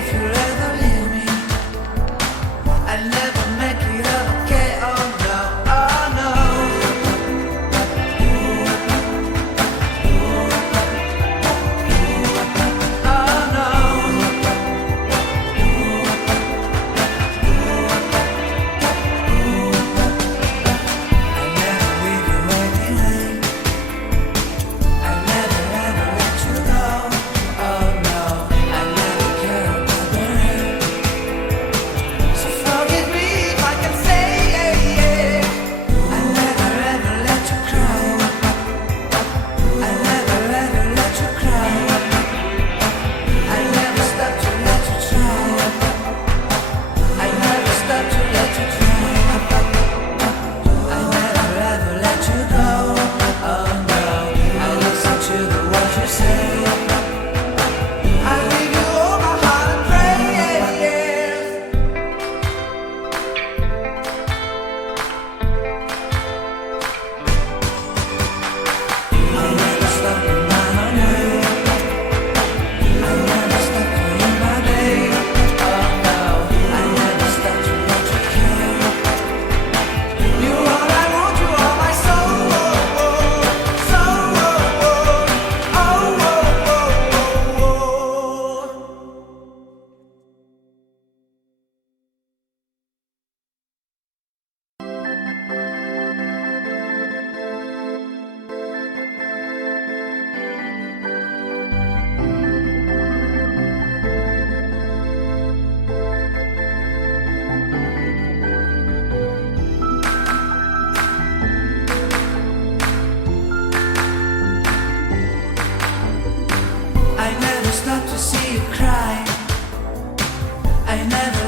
if you'll ever leave me. I'll never make it up, okay? Oh no, oh no. Oh no. I'll never leave you waiting. I'll never ever let you go. Oh no, I'll never care about the rain. So forgive me if I can say I'll never ever let you cry. I'll never ever let you cry. I'll never stop to let you try. I'll never stop to let you try. I'll never ever let you go. Oh no, I'll listen to the words you say. I'll give you all my heart and prayers. I'll never stop in my own way. I'll never stop for you, my babe. Oh no, I'll never stop to let you care. You all I want, you are my soul. Soul. I never stop to see you cry. I never